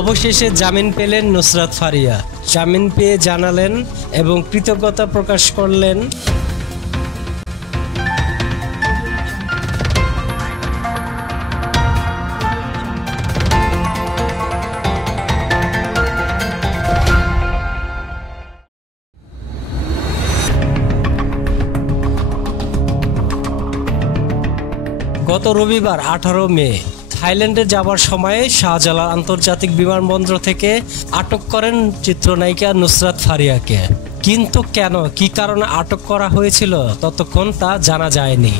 অবশেষে জামিন পেলেন নুসরাত ফারিয়া। জামিন পেয়ে জানালেন এবং কৃতজ্ঞতা প্রকাশ করলেন গত রবিবার 18 মে থাইল্যান্ডে যাবার সময় শাহজালাল আন্তর্জাতিক বিমানবন্দর থেকে আটক করেন চিত্রনায়িকা নুসরাত ফারিয়াকে। কিন্তু কেন, কি কারণে আটক করা হয়েছিল ততক্ষণ তা জানা যায়নি।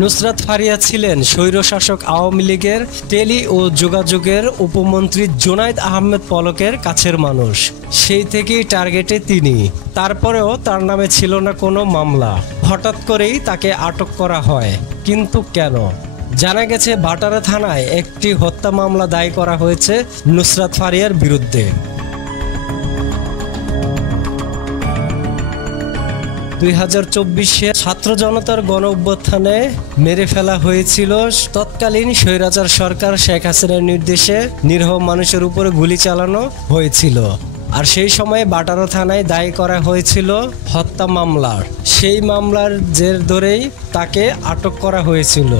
নুসরাত ফারিয়া ছিলেন স্বৈরশাসক আওয়ামী লীগের টেলি ও যোগাযোগের উপমন্ত্রী জুনাইদ আহমেদ পলকের কাছের মানুষ। সেই থেকেই টার্গেটে তিনি। তারপরেও তার নামে ছিল না কোনো মামলা। হঠাৎ করেই তাকে আটক করা হয়। কিন্তু কেন? জানা গেছে ভাটারা থানায় একটি হত্যা মামলা দায়ের করা হয়েছে নুসরাত ফারিয়ার বিরুদ্ধে। 2024-এ ছাত্র জনতার গণ অভ্যুত্থানে মেরে ফেলা হয়েছিল তৎকালীন স্বৈরাচার সরকার শেখ হাসিনার নির্দেশে নিরীহ মানুষের উপরে গুলি চালানো হয়েছিল। আর সেই সময়ে ভাটারা থানায় দায়ের করা হয়েছিল হত্যা মামলা। সেই মামলার জের ধরেই তাকে আটক করা হয়েছিল।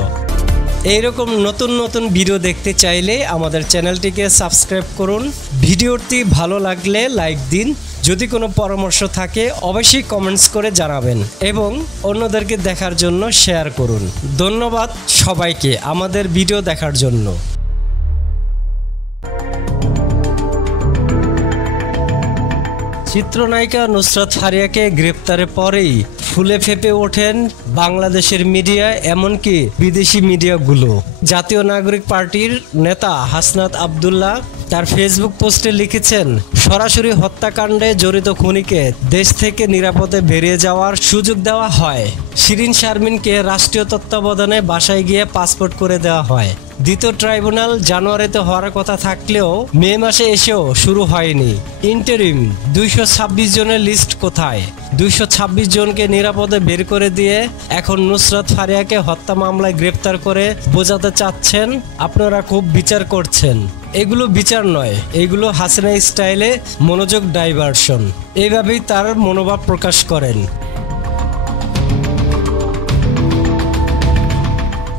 এইরকম নতুন নতুন ভিডিও দেখতে চাইলে আমাদের চ্যানেলটিকে সাবস্ক্রাইব করুন। ভিডিওটি ভালো লাগলে লাইক দিন। যদি কোনো পরামর্শ থাকে অবশ্যই কমেন্টস করে জানাবেন এবং অন্যদেরকে দেখার জন্য শেয়ার করুন। ধন্যবাদ সবাইকে আমাদের ভিডিও দেখার জন্য। চিত্রনায়িকা নুসরাত ফারিয়াকে গ্রেপ্তারের পরেই ফুলে ফেপে ওঠেন বাংলাদেশের মিডিয়া, এমনকি বিদেশি মিডিয়াগুলো। জাতীয় নাগরিক পার্টির নেতা হাসনাত আব্দুল্লাহ তার ফেসবুক পোস্টে লিখেছেন, সরাসরি হত্যাকাণ্ডে জড়িত খুনিকে দেশ থেকে নিরাপদে বেরিয়ে যাওয়ার সুযোগ দেওয়া হয়। শিরিন শারমিনকে রাষ্ট্রীয় তত্ত্বাবধানে বাসায় গিয়ে পাসপোর্ট করে দেওয়া হয়। দ্বিতীয় ট্রাইব্যুনাল জানুয়ারিতে হওয়ার কথা থাকলেও মে মাসে এসেও শুরু হয়নি। ইন্টারিম 226 জনের লিস্ট কোথায়? 226 জনকে নিরাপদে বের করে দিয়ে এখন নুসরাত ফারিয়াকে হত্যা মামলায় গ্রেপ্তার করে বোঝাতে চাচ্ছেন আপনারা খুব বিচার করছেন। এগুলো বিচার নয়, এগুলো হাসিনা স্টাইলে মনোযোগ ডাইভার্সন। এইভাবেই তার মনোভাব প্রকাশ করেন।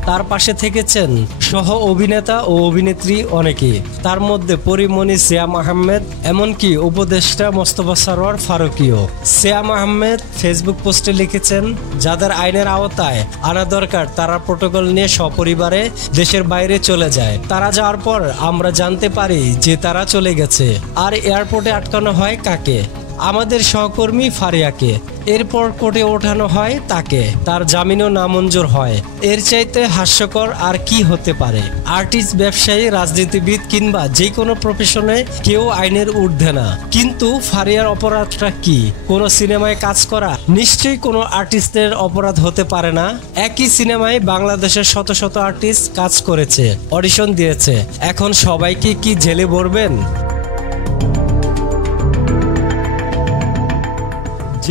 তার পাশে থেকেছেন সহ অভিনেতা ও অভিনেত্রী অনেকে, তার মধ্যে পরিমণি, সিয়াম আহমেদ, এমনকি উপদেষ্টা মোস্তফা সরোয়ার ফারুকীও। সিয়াম আহমেদ ফেসবুক পোস্টে লিখেছেন, যাদের আইনের আওতায় আনা দরকার তারা প্রোটোকল নিয়ে সপরিবারে দেশের বাইরে চলে যায়। তারা যাওয়ার পর আমরা জানতে পারি যে তারা চলে গেছে। আর এয়ারপোর্টে আটকানো হয় কাকে? আমাদের সহকর্মী ফারিয়াকে। এরপর কোর্টে ওঠানো হয় তাকে, তার জামিনও নামঞ্জুর হয়। এর চাইতে হাস্যকর আর কি হতে পারে? আর্টিস্ট, ব্যবসায়ী, রাজনীতিবিদ কিংবা যে কোনো প্রফেশনে কেউ আইনের ঊর্ধ্বে না, কিন্তু ফারিয়ার অপরাধটা কি? কোনো সিনেমায় কাজ করা? নিশ্চয়ই কোনো আর্টিস্টের অপরাধ হতে পারে না। একই সিনেমায় বাংলাদেশের শত শত আর্টিস্ট কাজ করেছে, অডিশন দিয়েছে। এখন সবাইকে কি জেলে ভরবেন?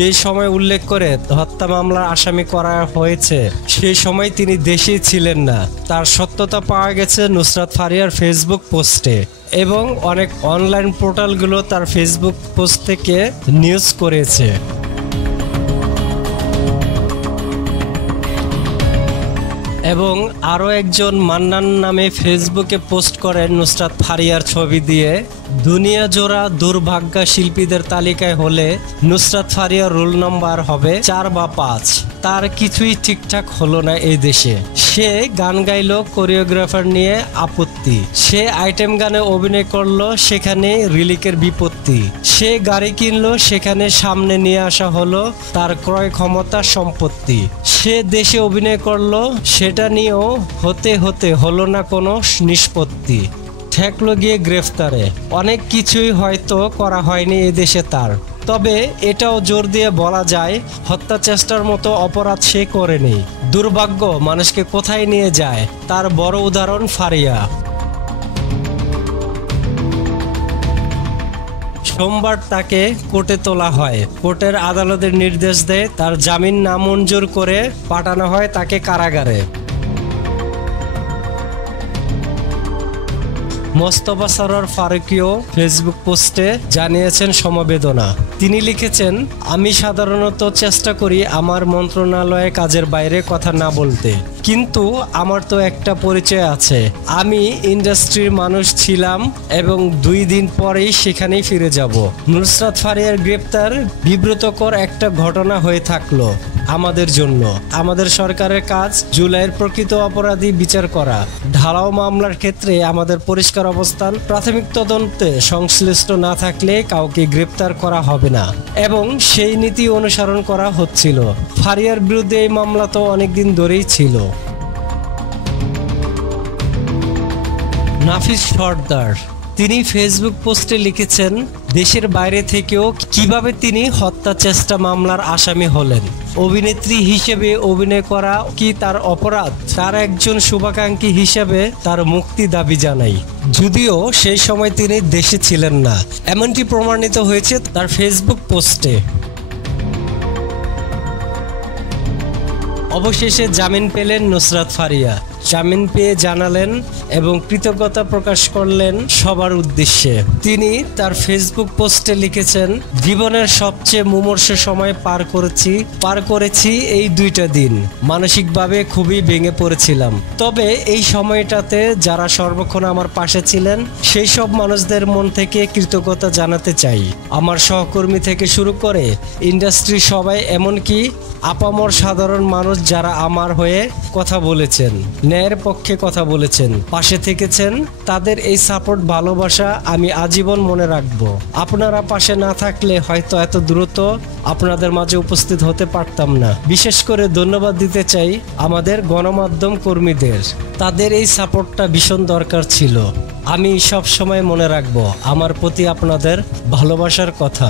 যে সময় উল্লেখ করে হত্যা মামলার আসামি করা হয়েছে সেই সময় তিনি দেশেই ছিলেন না। তার সত্যতা পাওয়া গেছে নুসরাত ফারিয়ার ফেসবুক পোস্টে এবং অনেক অনলাইন পোর্টালগুলো তার ফেসবুক পোস্ট থেকে নিউজ করেছে। এবং আরও একজন মান্নান নামে ফেসবুকে পোস্ট করেন নুসরাত ফারিয়ার ছবি দিয়ে, দুনিয়া জোড়া দুর্ভাগ্যা শিল্পীদের তালিকায় হলে নুসরাত ফারিয়ার রোল নাম্বার হবে 4 বা 5। তার কিছুই ঠিকঠাক হলো না এই দেশে। সে গান গাইলো, কোরিওগ্রাফার নিয়ে আপত্তি। সে আইটেম গানে অভিনয় করলো, সেখানে রিলিকের বিপত্তি। সে গাড়ি কিনলো, সেখানে সামনে নিয়ে আসা হলো তার ক্রয় ক্ষমতা, সম্পত্তি। সে দেশে অভিনয় করলো, সেটা নিয়েও হতে হতে হলো না কোনো নিষ্পত্তি। ঠেকলো গিয়ে গ্রেফতারে। অনেক কিছুই হয়তো করা হয়নি এদেশে তার, তবে এটাও জোর দিয়ে বলা যায় হত্যা চেষ্টার মতো অপরাধ সে করেনি। দুর্ভাগ্য মানুষকে কোথায় নিয়ে যায়, তার বড় উদাহরণ ফারিয়া। সোমবার তাকে কোর্টে তোলা হয়। কোর্টের আদালতের নির্দেশ দেয় তার জামিন নামঞ্জুর করে পাঠানো হয় তাকে কারাগারে। মোস্তফা সরোয়ার ফারুকীও ফেসবুক পোস্টে জানিয়েছেন সমবেদনা। তিনি লিখেছেন, আমি সাধারণত চেষ্টা করি আমার মন্ত্রণালয়ে কাজের বাইরে কথা না বলতে, কিন্তু আমার তো একটা পরিচয় আছে। আমি ইন্ডাস্ট্রির মানুষ ছিলাম এবং 2 দিন পরেই সেখানেই ফিরে যাব। নুসরাত ফারিয়ার গ্রেপ্তার বিব্রতকর একটা ঘটনা হয়ে থাকলো আমাদের জন্য। আমাদের সরকারের কাজ জুলাইয়ের প্রকৃত অপরাধী বিচার করা। ঢালাও মামলার ক্ষেত্রে আমাদের পরিষ্কার অবস্থান, প্রাথমিক তদন্তে সংশ্লিষ্ট না থাকলে কাউকে গ্রেপ্তার করা হবে না এবং সেই নীতি অনুসরণ করা হচ্ছিল। ফারিয়ার বিরুদ্ধে এই মামলা তো অনেকদিন ধরেই ছিল। নাফিস সর্দার তিনি ফেসবুক পোস্টে লিখেছেন, দেশের বাইরে থেকেও কিভাবে তিনি হত্যা চেষ্টা মামলার আসামি হলেন। অভিনেত্রী হিসেবে অভিনয় করা কি তার অপরাধ? তার একজন শুভাকাঙ্ক্ষী হিসেবে তার মুক্তি দাবি জানাই। যদিও সেই সময় তিনি দেশে ছিলেন না, এমনটি প্রমাণিত হয়েছে তার ফেসবুক পোস্টে। অবশেষে জামিন পেলেন নুসরাত ফারিয়া। জামিন পেয়ে জানালেন এবং কৃতজ্ঞতা প্রকাশ করলেন সবার উদ্দেশ্যে। তিনি তার ফেসবুক পোস্টে লিখেছেন, জীবনের সবচেয়ে মুমূর্ষ সময় পার করেছি এই 2টা দিন। মানসিকভাবে খুবই ভেঙে পড়েছিলাম। তবে এই সময়টাতে যারা সর্বক্ষণ আমার পাশে ছিলেন সেই সব মানুষদের মন থেকে কৃতজ্ঞতা জানাতে চাই। আমার সহকর্মী থেকে শুরু করে ইন্ডাস্ট্রির সবাই, এমনকি আপামর সাধারণ মানুষ যারা আমার হয়ে কথা বলেছেন, ন্যায়ের পক্ষে কথা বলেছেন, পাশে থেকেছেন, তাদের এই সাপোর্ট, ভালোবাসা আমি আজীবন মনে রাখব। আপনারা পাশে না থাকলে হয়তো এত দ্রুত আপনাদের মাঝে উপস্থিত হতে পারতাম না। বিশেষ করে ধন্যবাদ দিতে চাই আমাদের গণমাধ্যম কর্মীদের। তাদের এই সাপোর্টটা ভীষণ দরকার ছিল। আমি সব সময় মনে রাখব আমার প্রতি আপনাদের ভালোবাসার কথা।